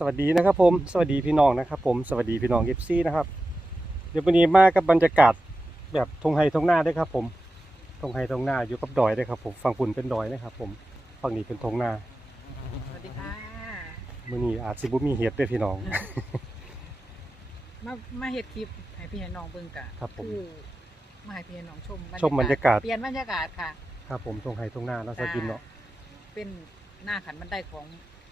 สวัสดีนะครับผมสวัสดีพี่น้องนะครับผมสวัสดีพี่น้องเอฟซีนะครับเดี๋ยววันนี้มากับบรรยากาศแบบทงไฮทงหน้าด้วยครับ ผมทงไฮทงหน้าอยู่กับดอยด้วยครับ ผมฝั่งฝุ่นเป็นดอยนะครับ ผมฝั่งนี้เป็นทงหน้าสวัสดีค่ะมื่อนี้อาจสิบุมีเห็ดด้วยพี่น้อง มามาเฮ็ดคลิปให้พี่ให้น้องเบิ่งกะครับผมอมาให้พี่ให้น้องชมชมบรรยากาศเปลี่ยนบรรยากาศค่ะครับผมทงไฮทงหน้าแล้วสกินเนาะเป็นหน้าขันบันไดของ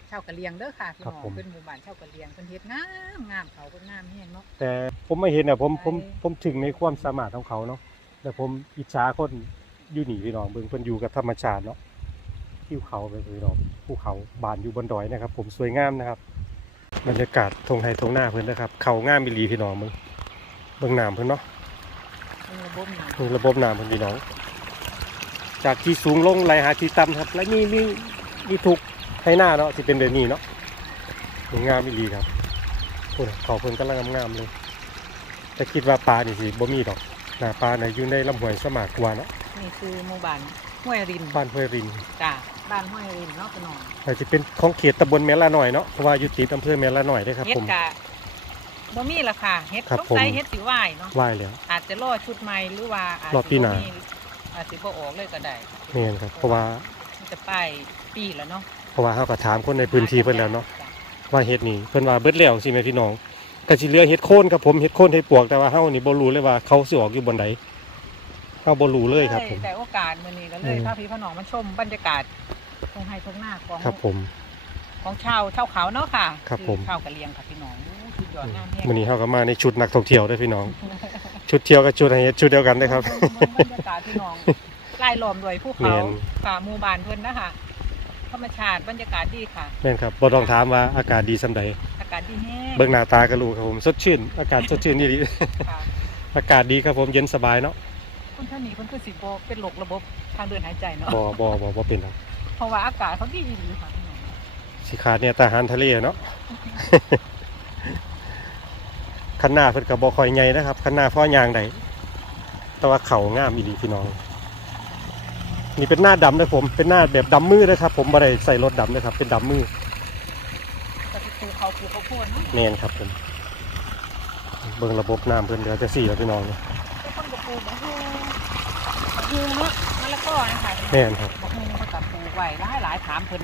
ชาวกะเหรียงเด้อค่ะพี่ครับน้องผมเป็นหมู่บ้านชาวกะเหรียงเพิ่นเฮ็ดงามงามเขาเพิ่นงามแฮงเนาะแต่ผมไม่เห็นเนี่ยผมผมไปผมถึงในความสามารถของเขาเนาะแต่ผมอิจฉาคนอยู่หนีพี่น้องเบิ่งเพิ่นอยู่กับธรรมชาติเนาะทิวเขาไปพี่น้องภูเขาบานอยู่บนดอยนะครับ ผมสวยงามนะครับ บรรยากาศทงไฮทงหน้าเพิ่นนะครับ เขางามมิลีพี่น้องมึงเบิ่งน้ำเพิ่นเนาะมีระบบน้ำนี่ระบบน้ำเพิ่นพี่น้อง จากที่สูงลงไหลหาที่ต่ำครับ และมีมีมีทุก ให้หน้าเนาะที่เป็นแบบนี้เนาะสวยงามมิลีครับโอ้ยเขาเพิ่นกำลังงามๆเลยแต่คิดว่าปลานี่สิบ่มีดอกหน้าปลาเนี่ยอยู่ในลำห้วยสมากกว่าเนาะนี่คือหมู่บ้านห้วยรินบ้านห้วยรินจ้ะบ้านห้วยรินเนาะพี่น้องอาจจะเป็นของเขตตำบลแม่ละหน่อยเนาะเพราะว่าอยู่ติดอำเภอแม่ละหน่อยเด้อครับเฮ็ดผม กะบ่มีละค่ะเฮ็ดครับสงผมสัยเฮ็ดสิไหวายเนาะไหว้แล้ว อาจจะรอชุดใหม่หรือว่าอาจรอปีหน้าสิบ่มีอาจสิบ่ออกเลยก็ได้แม่นครับเพราะว่ามันจะป้ายปีแล้วเนาะ เพราะว่าเฮาก็ถามคนในพื้นที่เพิ่นแล้วเนาะว่าเฮ็ดนี่เพิ่นว่าเบิดแล้วสิแม่พี่น้องก็สิเหลือเฮ็ดโคนครับผมเฮ็ดโคนเฮ็ดปวกแต่ว่าเฮานี่บ่รู้เลยว่าเขาสิออกอยู่บนใดเฮาบ่รู้เลยครับผมแต่โอกาสมื้อนี้ก็เลยอืมพาพี่พ่อน้องมาชมบรรยากาศตรงไฮตรงหน้าของครับผม ของชาวชาวเขาเนาะค่ะครับผมชาวกะเหรียงค่ะพี่น้องโอ้สุดยอดงามแฮงมื้อนี้เฮาก็มาในชุดนักท่องเที่ยวเด้อพี่น้อง ชุดเที่ยวกับชุดให้เฮ็ดชุดเดียวกันเด้อครับเบิ่งบรรยากาศพี่น้องไล่ล้อมด้วยภูแม่เขานค่ะหมู่บ้านเพิ่นนะคะ ธรรมชาติบรรยากาศดีค่ะ แม่นครับบ่ต้องถามว่าอากาศดีส่ำใดอากาศดีแฮงเบิ่งหน้าตาก็รู้ครับผมสดชื่น อากาศสดชื่นนี่ดี ค่ะอากาศดีครับผมเย็นสบายเนาะคนท่านนี้เพิ่นคือสิบ่เป็นโรคระบบทางเดินหายใจเนาะบ่บ่บ่บ่เป็นหรอกเพราะว่าอากาศเขาดีดีค่ะพี่น้องสิขาดเนี่ยทหารทะเลเนาะ คันหน้าเพิ่นก็บ่ค่อยใหญ่นะครับคันหน้าพ่อยางได้แต่ว่าเขางามอีหลีพี่น้อง นี่เป็นหน้าดำนะผม เป็นหน้าแบบดำมือนะครับ ผมบ่ได้ใส่รถดำนะครับ เป็นดำมือก็สิปลูกเขาปลูกข้าวโพดเนาะแม่นครับผมเบิ่งระบบน้ำเพิ่นเดี๋ยวจะสี่แล้วพี่น้องเนี่ยเป็นคนกับปลูกมะฮูมะฮูเนาะมะละกอนะคะแม่นครับมะฮูเขากับปลูกไว้หลายหลายๆถามเพิ่น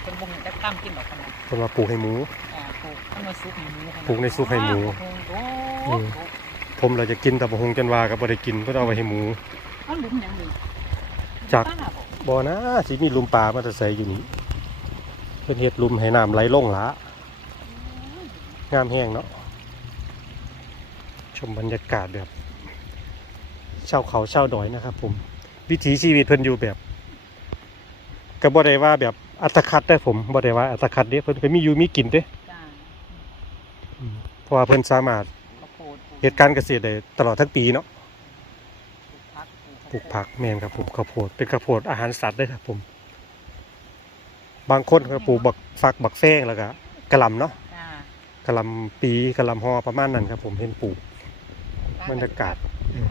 เพิ่นบ่ฮู้จักตั้มกินดอกขนาดเพิ่นว่าปลูกให้หมูอ่าปลูกข้างในซุปให้หมูขนาดปลูกในซุปให้หมูอ้าวโอ้อืโหมผมเราจะกินแต่บ่ฮงจันวาก็บ่ได้กินเพิ่นเอาไว้ให้หมูมันหลุมหยังนี่ จากป้าบอกบ่นะสิมีหลุมปลามาแต่ใส่อยู่นี่เพิ่นเฮ็ดหลุมให้น้ำไหลลงหลางามแห้งเนาะชมบรรยากาศแบบชาวเขาชาวดอยนะครับ ผม วิถีชีวิตเพิ่นอยู่แบบก็บ่ได้ว่าแบบอัตคัดได้อผมบ่ได้ว่าอัตคัดเด้เพิ่นก็มีอยู่มีกินเด้จ้าอืมเพราะว่าเพิ่นสามารถข้าวโพดเฮ็ดการเกษตรได้ตลอดทั้งปีเนาะ ปลูกผักปลูกผักแม่นครับผมข้าวโพดเป็นข้าวโพดอาหารสัตว์เด้วยครับผม บางคนก็ปลูกบักฟักบักแฟงแล้วก็กะหล่ำเนาะจ้ากะหล่ำปีกะหล่ำฮอประมาณนั้นครับ ผมเห็นปลูกบรรยากาศ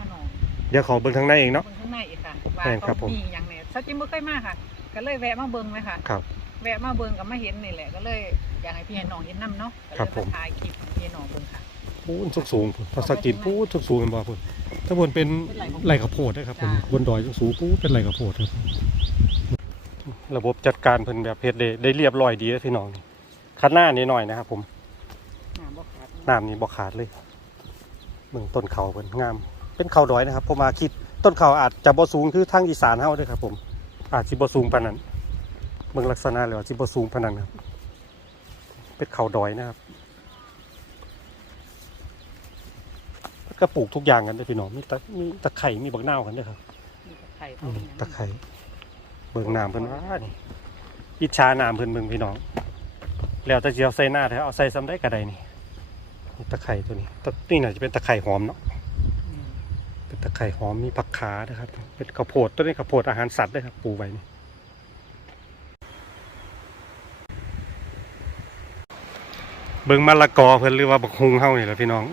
ขนมเดี๋ยวขอเบิ่งทางในเองเนาะ เบิ่งข้างในอีกค่ะว่าแม่นครับผมเขามีหยังเนี่ยซาจิบ่เคยมาค่ะ ก็เลยแวะมาเบิ่งไหมค่ะ ครับ แวะมาเบิ่งก็มาเห็นนี่แหละก็เลยอยากให้พี่ให้น้องเห็นนํเนาะก็ครัเลบยผม มาถ่ายคลิปให้พี่ให้น้องเบิ่งค่ะ พูนสูงสูงๆภาษาจีนพูนสูงสูงๆกันบ่พุ่นถ้าบนเป็นไรข้าวโพดนะครับผมบนดอยสูงๆพูนเป็นไรข้าวโพดครับ ระบบจัดการเพิ่นแบบเฮ็ดได้ได้เรียบร้อยดีแล้วพี่น้องนี่คันหน้านิดหน่อยนะครับผมน้ำบ่ขาดน้ำนี่บ่ขาดเลยเบิ่งต้นเขาเพิ่นงาม เป็นเขาดอยนะครับผมมาคิดต้นเขาอาจจะบ่สูงคือทางอีสานเฮาเด้อครับผม อาจสิบ่สูงปานนั้นเบิ่งลักษณะแล้วสิบ่สูงปานนั้นครับ เป็นเขาดอยนะครับ ก็ปลูกทุกอย่างกันเด้อพี่น้องมีตะมีตะไคร่มีบักนาวกันเด้อครับมีตะไคร้อืเขามเป็นหยังตะไคร่เบิ่งน้ำเพิ่นว่านี่อิจฉาน้ำเพิ่นเบิ่งพี่น้อง แล้วแต่สิเอาใส่หน้าเถอะเอาใส่ซ้ำได้ก็ได้นี่นี่ตะไคร่ตัวนี้ตะนี่น่าจะเป็นตะไคร่หอมเนาะอืมเป็นตะไคร่หอมมีผักขานะครับเป็นข้าวโพดต้นนี้ข้าวโพดอาหารสัตว์ด้วยครับปลูกไว้นี่เบิ่งมะละกอเพิ่นหรือว่าบักฮุงเฮานี่แหละพี่น้อง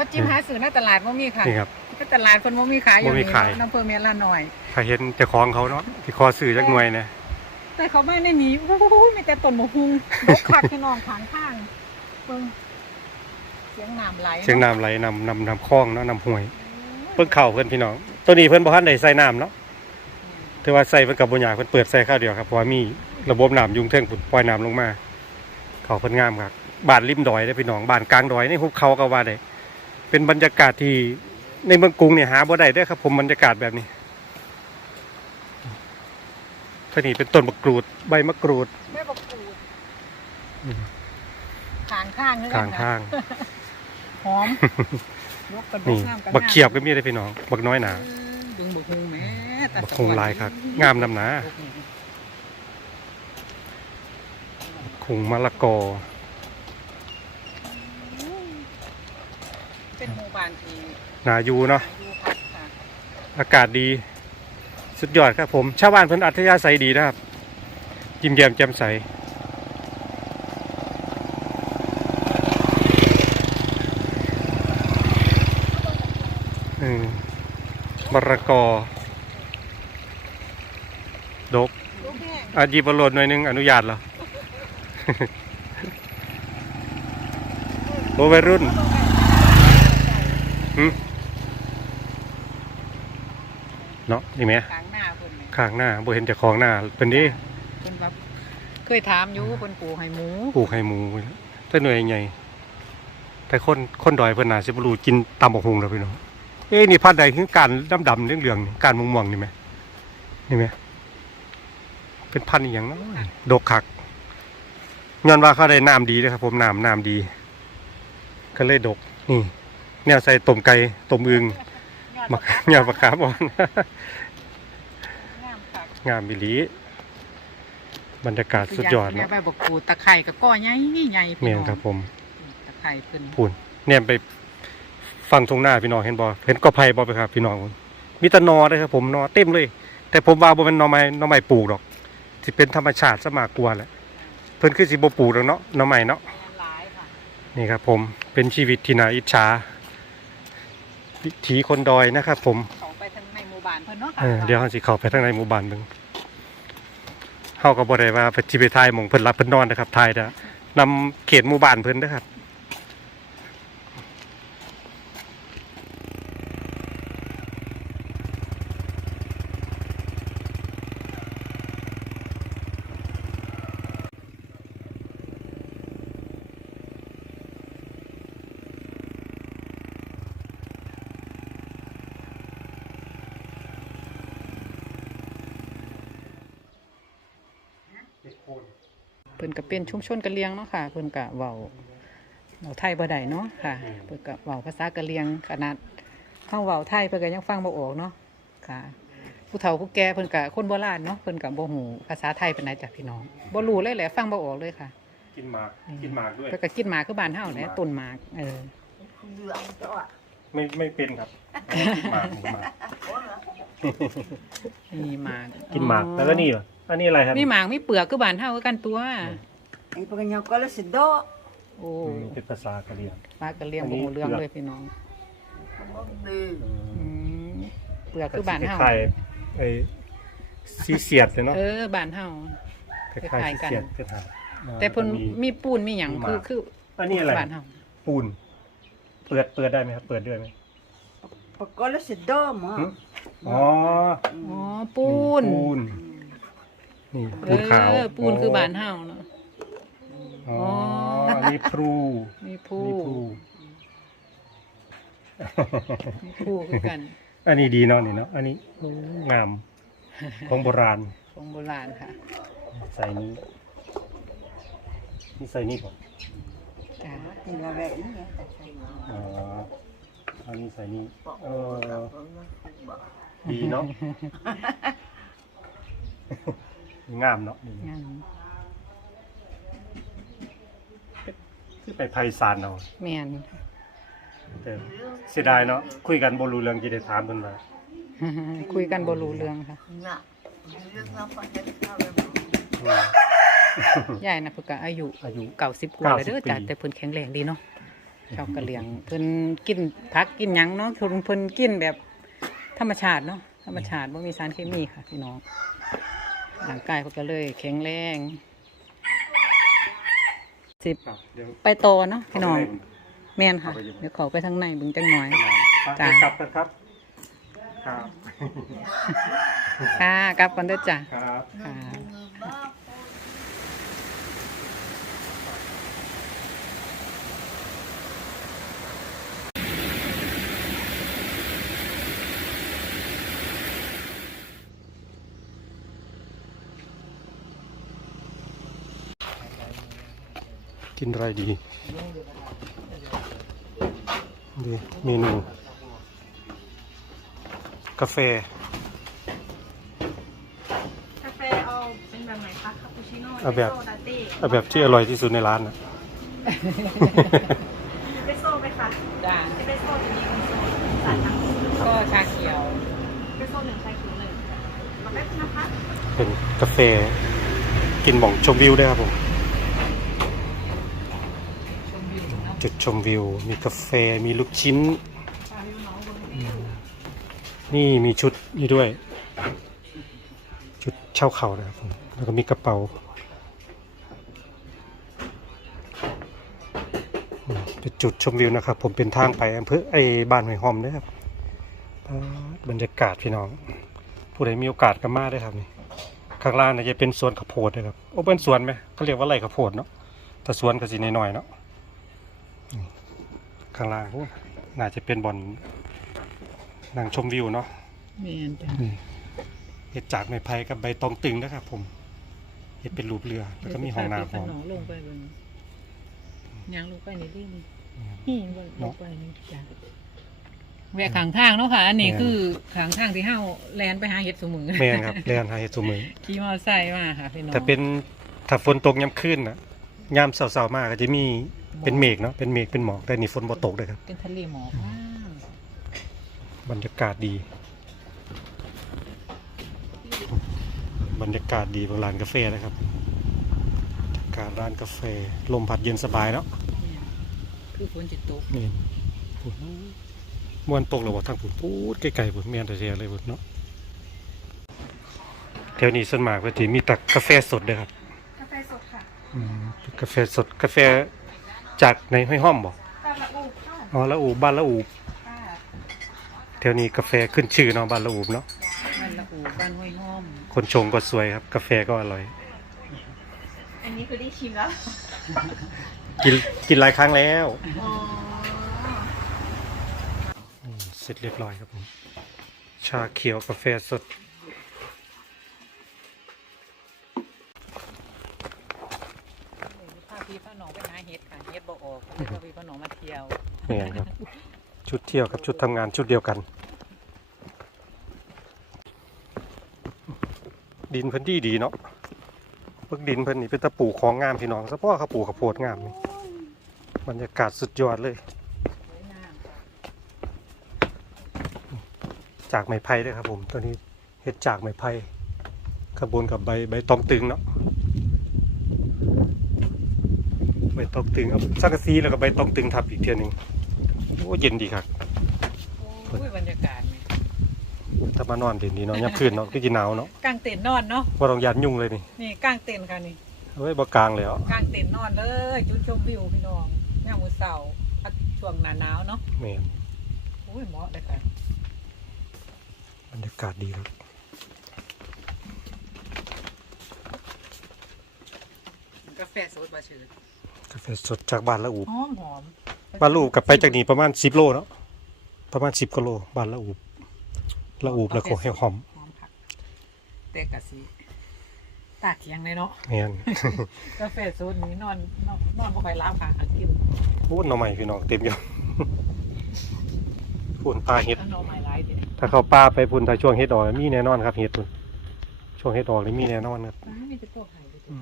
เขาจิ้มหาซื้อในตลาดบ่มีค่ะนี่ครับในตลาดเพิ่นบ่มีขายอยู่บ่มีนี่ขายน้ำเพิ่นเมละหน่อย ถ้าเห็นเจ้าของเขาเนาะที่คอซื้อจักหน่วยนะแแต่เขาไม่ได้หนีโอ้โหมีแต่ต้นหมกฮุงดกคักพี่น้องข้างข้างเบิ่งเสียงน้ำไหลเสียงน้ำไหลนำนำนำคลองเนาะนำห้วย เพิ่นเข้าเพิ่นพี่น้อง ตัวนี้เพิ่นบ่ทันได้ใส่น้ำเนาะถือว่าใส่เพิ่นก็บ่ยากเพิ่นเปิดใส่ข้าวเดียวครับเพราะว่ามีระบบน้ำยุงเทิงพุ่นปล่อยน้ำลงมา เขาเพิ่นงามครับบ้านริมดอยเด้อพี่น้องบ้านกลางดอยในหุบเขาก็ว่าได้ เป็นบรรยากาศที่ในเมืองกรุงเนี่ยหาบ่ได้เด้อครับ ผมบรรยากาศแบบนี้ท่านี้เป็นต้นมะกรูด ใบมะกรูดแม่บอกกูดอืมข้างข้างเลยข้างทางหอมยกกระดนี่กงามกันบักเขียบก็มีได้อพี่น้อง บักน้อยหนา ดึงบักฮุงแม่แต่บักคงลายครับ งามนำหนาคงมะละกอ เป็นหมู่บ้านที่นายูเนาะอายุพักค่ะอากาศดี สุดยอดครับผม ชาวบ้านเพิ่นอัธยาศัยดีนะครับ ยิ้มแย้มแจ่มใสเออมะละกอดกลูกแห้งอาจีบอลลดหน่อยหนึงอนุญาตเหรอ โอ้วัยรุ่นหึ เนาะนี่ไหมกลางหน้าเพิ่นแม่ข้างหน้าบ่เห็นเจากของหน้าเป็นดิเพิ่นแบบเคยถามอยู่เพิ่นปลูกให้หมูปลูกให้หมูแต่หน่วยใหญ่แต่คนคนดอยเพิ่นน่าสิบ่รู้กินตำบักหุงแล้วพี่น้องเอ้นี่พันธุ์ใดคือการดำๆเหลืองๆนี่การม่วงๆนี่ไหมนี่ไหมเป็นพันธุ์อหย่างเนาะดกคักย้อนว่าเขาได้น้ำดีเด้อครับ ผมน้ำน้ำดี ก็เลยดกนี่ แนวใส่ต้มไก่ต้มอึงมักยอดมะขามอ่อน งามคักงามบิลีบรรยากาศสุดยอดแม่เนาะใบบักกูดตะไคร่กับก้อใหญ่ใหญ่พี่เมียนน้องครับผมตะไคร่เพิ่นพูนเนี่ยไปฟังทงหน้าพี่น้องเห็นบ่เห็นกอไผ่บ่ไปครับ พี่น้องมีแตะนอเลยครับผมนอเต็มเลย แต่ผมว่าบ่เป็นหนอไม้หนอไม้ปลูกดอกสิเป็นธรรมชาติซะมากกว่าแหละเพิ่นคือสิบ่ปลูกดอกเนาะหนอไม้เนาะแม่หลายค่ะนี่ครับผมเป็นชีวิตที่น่าอิจฉา วิถีคนดอยนะครับ ผมเขาไปทางในหมู่บ้านเพิ่นเนาะค่ะเออเดี๋ยวเราสิเข้าไปทางในหมู่บ้านเบิ่งเฮาก็บ่ได้ว่าไปสิไปทายหม่องเพิ่นรับเพิ่นนอนนะครับทายแต่นำเขตหมู่บ้านเพิ่นเด้อครับ เพิ่นก็เป็นชุมชนกะเหรี่ยงเนาะค่ะเพิ่นก็เว้าเว้าไทยบ่ได้เนาะค่ะเพิ่นก็เว้าภาษากะเหรี่ยงขนาดเฮาเว้าไทยเพิ่นก็ยังฟังบ่ออกเนาะค่ะ ผู้เฒ่าผู้แก่เพิ่นก็คนโบราณเนาะเพิ่นก็บ่ฮู้ภาษาไทยปานใดจ้ะพี่น้องบ่รู้เลยแหละฟังบ่ออกเลยค่ะกินหมากกินหมากด้วยเพิ่นก็กินหมากคือบ้านเฮาแหละต้นหมากเออไม่ไม่เป็นครับกินหมากหมูหมากมีหมากกินหมากแล้วก็นี่เหรออันนี้อะไรครับมีหมากมีเปลือกคือบ้านเฮาคือกันตัว Ay, pag ganyan ko lang si Do. โอ้อืมเป็นภาษากะเหรี่ยงปลากระเลียงบ่ฮู้เรื่องเลยพี่น้องอืมเปลือกคือบ้านเฮาคล้ายๆไอ้ซีเสียดเลยเนาะเออบ้านเฮา คล้ายๆคล้ายซีๆกันเสียดกระถางแต่เพิ่นมีปูนมีหยังคือคืออันนี้อะไรบ้านเฮาปูน เปิดเปิดได้ไหมครับ เปิดด้วยไหม Pag ko lang si Do mo. หึอ๋ออ๋อปูนปูนนี่เอปูนขาวอปูนคือบ้านเฮาเนาะ อ๋ออ๋ออันนี้พลูมีอัผู้นนี้พลูมีผู้คือกัน อันนี้ดีเนาะนี่เนาะ อันนี้โอ้งาม ของโบราณ ของโบราณค่ะใส่นี้ นี่ใส่นี่ป่ะจ้า Tinawe niya. อ๋ออันนี้ใส่นี่เออดีเนาะ งามเนาะนี่งาม คือไปไพศาลเนาะแม่นแต่เสียดายเนาะคุยกันบ่รู้เรื่องจะได้ถามเพิ่นว่าคุยกันบ่รู้เรื่องค่ะ Nga. Yung nga pa niya mo. ยายน่ะเพิ่นก็อายุอายุ90กว่าแล้วเด้อ90จ้ะปีแต่เพิ่นแข็งแรงดีเนาะชาวกะเหรี่ยงเพิ่นกินผักกินหยังเนาะเพิ่นเพิ่นกินแบบธรรมชาติเนาะธรรมชาติบ่มีสารเคมีค่ะพี่น้องร่างกายเพิ่นก็เลยแข็งแรง สิบครับเดี๋ยวไปโตเนาะพี่น้องแม่นค่ะ เดี๋ยวเขาไปทางในเบึงจังหน่อย จ้ะจ้ากลับกันครับ ครับ ค่ะกลับกันเด้อจ้ะครับ ค่ะ กินอะไรดีดีเมนู กาแฟ กาแฟเอาเป็นแบบไหนคะคาปูชิโน่เอาแบบเอสโซ่ลาเต้เอาแบบที่อร่อยที่สุดในร้านนะ เอสเปรสโซ่ไหมคะจ้าเอสเปรสโซ่จะมีคอนโซลสายทั้งก็ชาเขียวเอสเปรสโซ่หนึ่งชาเขียวหนึ่งรอแป๊บนึงนะคะเป็นกาแฟ กินหม่องชมวิวด้วยครับผม ชมวิวเนาะ จุดชมวิว มีกาแฟ มีลูกชิ้น นี่มีชุดนี่ด้วย ชุดเช่าเขานะครับผม แล้วก็มีกระเป๋าเป็นจุดชมวิวนะครับ ผมเป็นทางไปอำเภอไอ้บ้านหอยหอมนะครับบรรยากาศพี่น้อง ผู้ใดมีโอกาสก็มาได้ครับนี่ข้างล่างเนี่ยจะเป็นสวนข้าวโพดนะครับโอ้เป็นสวนไหมเขาเรียกว่าไร่ข้าวโพดเนาะแต่สวนก็สิน้อยๆเนาะ ข้างล่างโอ้น่าจะเป็นบ่อนนั่งชมวิวเนาะแม่นจ้ะนี่เห็ดจากไม้ไผ่กับใบตองตึงนะครับผมเห็ดเป็นรูปเรือ แล้วก็มีห้องน้ำพร้อมน้องลงไปเบิ่งยางลงไปนี่ดินี่นี่บนลงไปนี่จ้ะแวะข้างทางเนาะค่ะ อันนี้แม่น คือข้างทางที่เฮาแลนไปหาเห็ดสมือแม่นครับเรียนหาเห็ดสมือขี่มอเตอร์ไซค์มาค่ะพี่น้องถ้าเป็นถ้าฝนตกยามคืนนะยามเสาๆมากก็จะมี เป็นเมฆเนาะเป็นเมฆเป็นหมอกแต่นี่ฝนบ่ตกเลยครับ เป็นทะเลหมอกมากบรรยากาศดี บรรยากาศดีของร้านกาแฟนะครับบรรยากาศร้านกาแฟลมพัดเย็นสบายเนาะเนี่ยคือฝนจะตกนี่พุ่นมวนตกแล้วบ่ทางพุ่นพูดไกลๆพุ่นแม่นแต่เสียเลยพุ่นเนาะแถวนี้ส่วนมากก็สิมีแต่กาแฟสดเด้อครับกาแฟสดค่ะ อืมกาแฟสดกาแฟ จากในห้วยห้อมบ่ตามละอูค่ะอ๋อละอูบ้านละอูค่ะแถวนี้กาแฟขึ้นชื่อเนาะบ้านละอูเนาะบ้านละอูบ้านห้วยห้อม คนชงก็สวยครับ กาแฟก็อร่อย อันนี้คือได้ชิมแล้ว กินกินหลายครั้งแล้วอ๋ออืมเสร็จเรียบร้อยครับผมชาเขียวกาแฟสด ออกก็เลยพาพี่พาน้องมาเที่ยวเนี่ยครับ ชุดเที่ยวกับชุดทำงานชุดเดียวกัน ดินเพิ่นดีดีเนาะเพิ่งดินเพิ่นนี่เป็นตะปลูกของงามพี่น้องเฉพาะเขาปลูกข้าวโพดงามนี่บรรยากาศสุดยอดเลย สวยงามค่ะจากไม้ไผ่ด้วยครับผมตัวนี้เห็ดจากไม้ไผ่ขบวนกับใบใบตองตึงเนาะใบตองตึงเอาสังกะสีแล้วก็ใบตองตึงทับอีกเทียหนึงโอ้เย็นดีครับโอ้ยบรรยากาศนี่ถ้ามานอนเด่นดีเนาะยามคืนเนาะก็กินหนาวเนาะกางเต็นท์นอนเนาะว่าต้องยานยุ่งเลยนี่นี่กางเต็นท์ค่ะนี่เฮ้ยบ่กลางเลยอะกางเต็นท์นอนเลยจุดชมวิวพี่น้องแม่มือเสาร์อะช่วงหน้าหนาวเนาะแม่นโอ้ยเหมาะเลยค่ะบรรยากาศดีครับกาแฟสดบาชื่อ กาแฟสดจากบ้านละอูหอมหอมบ้านละอูกลับไปจากนี้ประมาณ10โลเนาะประมาณ10กิโลบ้านละอูละอูแล้วก็ให้หอมหอมผักแต่กะสิตากเคียงเลยเนาะแม่นกาแฟสดนี้นอนนอนนอนบ่ค่อยรับค่ะหากินโอ้หน่อใหม่พี่น้องเต็มอยู่ฝุ่นปลาเห็ดข้างนอกไม้หลายเด้ถ้าเข้าป่าไปพุ่นถ้าช่วงเห็ดออกมีแน่นอนครับเห็ดพุ่นช่วงเห็ดออกนี่มีแน่นอนครับอ้าวมีแต่โต๊ะไข่ด้วยตัว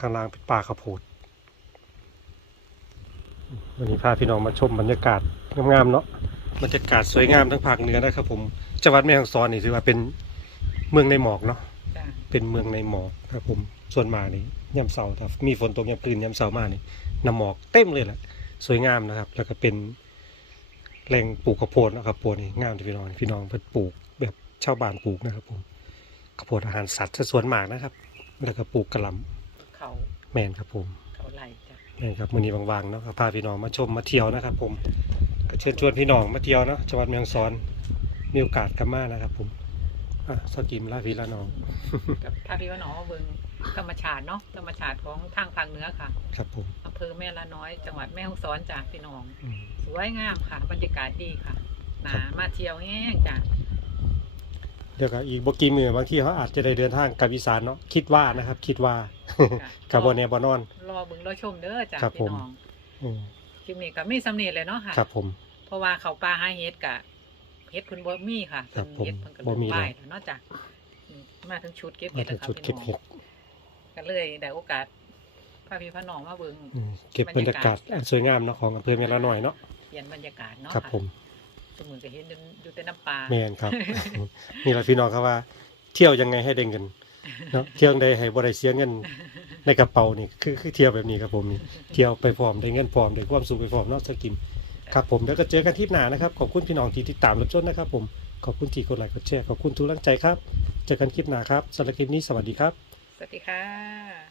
กลางเป็นป่าข้าวโพด วันนี้พาพี่น้องมาชมบรรยากาศงามๆเนาะบรรยากาศสวยงามทั้งภาคเหนือนะครับ ผมจังหวัดแม่ฮ่องสอนนี่ถือว่าเป็นเมืองในหมอกเนาะจ้าเป็นเมืองในหมอกครับผมส่วนมากนี่ย่ำเสาถ้ามีฝนตกยามคืนย่ำเสามานี่น้ำหมอกเต็มเลยแหละสวยงามนะครับ แล้วก็เป็นแหล่งปลูกข้าวโพดเนาะครับโพดนี่งามที่พี่น้องพี่น้องเพิ่นปลูกแบบชาวบ้านปลูกนะครับผมข้าวโพดอาหารสัตว์ซะส่วนมากนะครับ แล้วก็ปลูกกระหลเขาำแมนครับผมเขาไหลจ้ะแม นครับมื้อนี้ว่างๆเนาะก็พาพี่น้องมาชมมาเที่ยวนะครับ ผมก็เชิญชวนพี่น้องมาเที่ยวเนาะจังหวัดแม่ฮ่องสอนมีโอกาสกันมานะครับ ผมอะสกิมลาพี่ลาน้องกับพาพี่ว่าน้องมาเบิ่งธรรมชาติเนาะธรรมชาติของทางภาคเหนือค่ะครับผมอำเภอแม่ละน้อยจังหวัดแม่ฮ่องสอนจ้ะพี่น้องอืมสวยงามค่ะ บรรยากาศดีค่ะหนามาเที่ยวแห้งจ้ะ เดี๋ยวก็อีกบกี่มือบางที่เขาอาจจะได้เดินทางกลับอีสานเนาะคิดว่านะครับ คิดว่าค่ะกับบนแนบนอน รอเบิ่งรอชมเด้อจ้ะครับพี่ผมน้องอืมคลิปนี้ก็มีสำเนียงเลยเนาะค่ะ ครับผม เพราะว่าเขาปลาหาเฮ็ดกะเฮ็ดเพิ่นบ่มีค่ะครับเพิ่นเฮ็ดผมเพิ่นก็บ่เริ่มมีไหว้แล้วแล้วเนาะจ้ะอืมมาถึงชุดเก็บมาเฮ็ดถึแล้วค่ะงจุดพี่เก็บน้อง เห็ดก็เลยได้โอกาสพาพี่พาน้องมาเบิ่งอืมเก็บบรรยากาศอันสวยงามเนาะของอำเภอเมียละน้อยเนาะเปลี่ยนบรรยากาศเนาะครับค่ะผม สมุนก็เห็นอยู่อยู่แต่น้ำปลาแมนครับ นี่แหละพี่น้องครับว่า เที่ยวยังไงให้ได้เงินเนาะเที่ยวใดให้บ่ได้เสียเงินในกระเป๋านี่คือคือเที่ยวแบบนี้ครับผมนี่เที่ยวไปพร้อมได้เงินพร้อมได้ความสุขไปพร้อมเนาะสกินครับผมแล้วก็เจอกันทริปหน้านะครับขอบคุณพี่น้องที่ติดตามรับชมนะครับ ผมขอบคุณที่กดไลค์กดแชร์ขอบคุณทุกกำลังใจครับ เจอกันคลิปหน้าครับสำหรับคลิปนี้สวัสดีครับ สวัสดีค่ะ